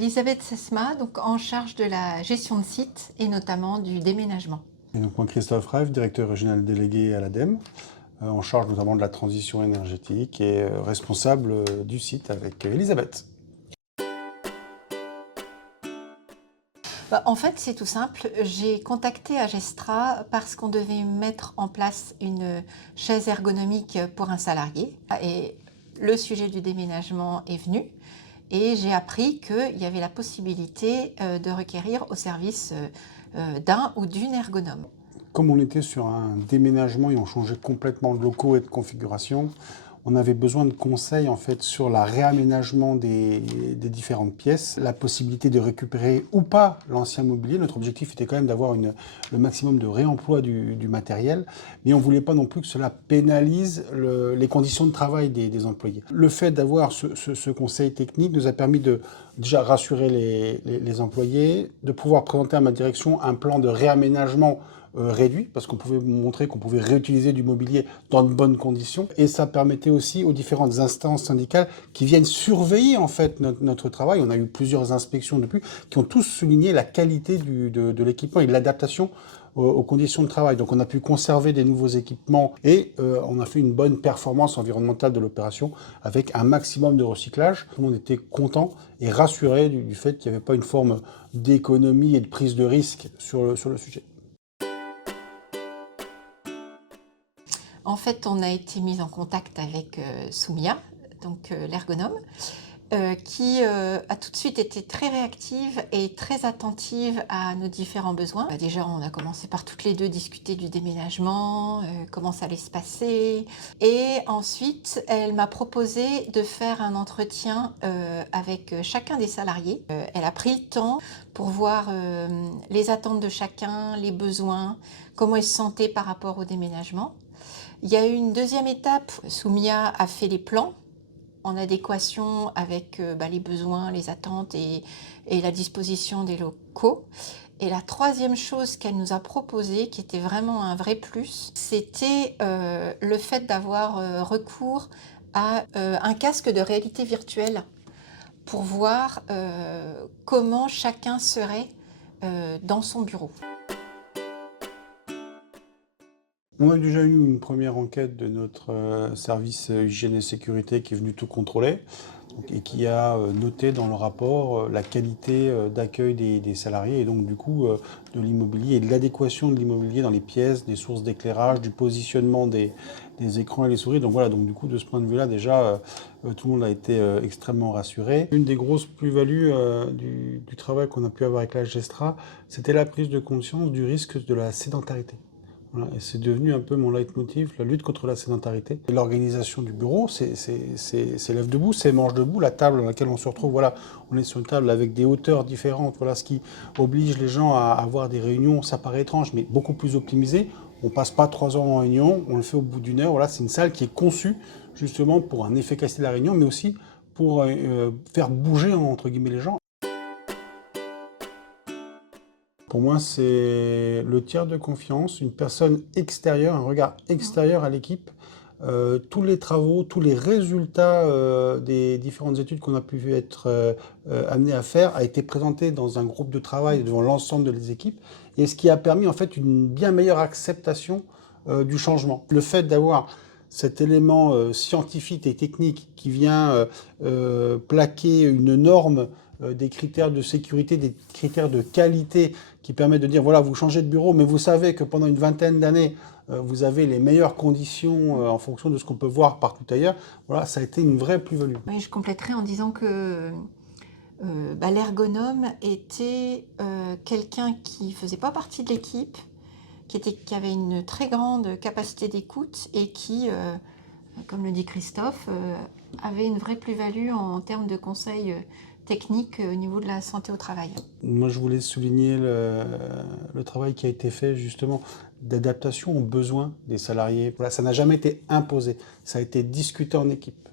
Elisabeth Sesma, donc en charge de la gestion de site et notamment du déménagement. Et donc moi, Christophe Reif, directeur régional délégué à l'ADEME, en charge notamment de la transition énergétique et responsable du site avec Elisabeth. En fait, c'est tout simple. J'ai contacté Agestra parce qu'on devait mettre en place une chaise ergonomique pour un salarié. Et le sujet du déménagement est venu et j'ai appris qu'il y avait la possibilité de requérir au service d'un ou d'une ergonome. Comme on était sur un déménagement et on changeait complètement de locaux et de configuration, on avait besoin de conseils en fait sur la réaménagement des différentes pièces, la possibilité de récupérer ou pas l'ancien mobilier. Notre objectif était quand même d'avoir le maximum de réemploi du matériel, mais on ne voulait pas non plus que cela pénalise les conditions de travail des employés. Le fait d'avoir ce conseil technique nous a permis de déjà rassurer les employés, de pouvoir présenter à ma direction un plan de réaménagement réduit, parce qu'on pouvait montrer qu'on pouvait réutiliser du mobilier dans de bonnes conditions. Et ça permettait aussi aux différentes instances syndicales qui viennent surveiller en fait notre travail. On a eu plusieurs inspections depuis, qui ont tous souligné la qualité de l'équipement et de l'adaptation aux conditions de travail. Donc on a pu conserver des nouveaux équipements et on a fait une bonne performance environnementale de l'opération avec un maximum de recyclage. Tout le monde était content et rassuré du fait qu'il n'y avait pas une forme d'économie et de prise de risque sur le sujet. En fait, on a été mis en contact avec Soumia, donc l'ergonome, qui a tout de suite été très réactive et très attentive à nos différents besoins. Déjà, on a commencé par toutes les deux discuter du déménagement, comment ça allait se passer. Et ensuite, elle m'a proposé de faire un entretien avec chacun des salariés. Elle a pris le temps pour voir les attentes de chacun, les besoins, comment ils se sentaient par rapport au déménagement. Il y a eu une deuxième étape. Soumia a fait les plans en adéquation avec les besoins, les attentes et la disposition des locaux. Et la troisième chose qu'elle nous a proposée, qui était vraiment un vrai plus, c'était le fait d'avoir recours à un casque de réalité virtuelle pour voir comment chacun serait dans son bureau. On a déjà eu une première enquête de notre service hygiène et sécurité qui est venu tout contrôler et qui a noté dans le rapport la qualité d'accueil des salariés et donc du coup de l'immobilier et de l'adéquation de l'immobilier dans les pièces, des sources d'éclairage, du positionnement des écrans et les souris. Donc voilà, donc du coup de ce point de vue-là déjà tout le monde a été extrêmement rassuré. Une des grosses plus-values du travail qu'on a pu avoir avec la Gestra, c'était la prise de conscience du risque de la sédentarité. Voilà, et c'est devenu un peu mon leitmotiv, la lutte contre la sédentarité. L'organisation du bureau, c'est lève debout, c'est manche debout, la table dans laquelle on se retrouve, voilà, on est sur une table avec des hauteurs différentes, voilà, ce qui oblige les gens à avoir des réunions, ça paraît étrange, mais beaucoup plus optimisées. On passe pas 3 heures en réunion, on le fait au bout d'une heure, voilà, c'est une salle qui est conçue justement pour un efficacité de la réunion, mais aussi pour faire bouger entre guillemets les gens. Pour moi, c'est le tiers de confiance, une personne extérieure, un regard extérieur à l'équipe. Tous les travaux, tous les résultats des différentes études qu'on a pu être amenés à faire a été présenté dans un groupe de travail devant l'ensemble des équipes et ce qui a permis en fait une bien meilleure acceptation du changement. Le fait d'avoir cet élément scientifique et technique qui vient plaquer une norme des critères de sécurité, des critères de qualité qui permettent de dire, voilà, vous changez de bureau, mais vous savez que pendant une vingtaine d'années, vous avez les meilleures conditions en fonction de ce qu'on peut voir partout ailleurs. Voilà, ça a été une vraie plus-value. Oui, je compléterai en disant que l'ergonome était quelqu'un qui ne faisait pas partie de l'équipe, qui avait une très grande capacité d'écoute et qui, comme le dit Christophe, avait une vraie plus-value en termes de conseils techniques au niveau de la santé au travail. Moi, je voulais souligner le travail qui a été fait justement d'adaptation aux besoins des salariés. Voilà, ça n'a jamais été imposé, ça a été discuté en équipe.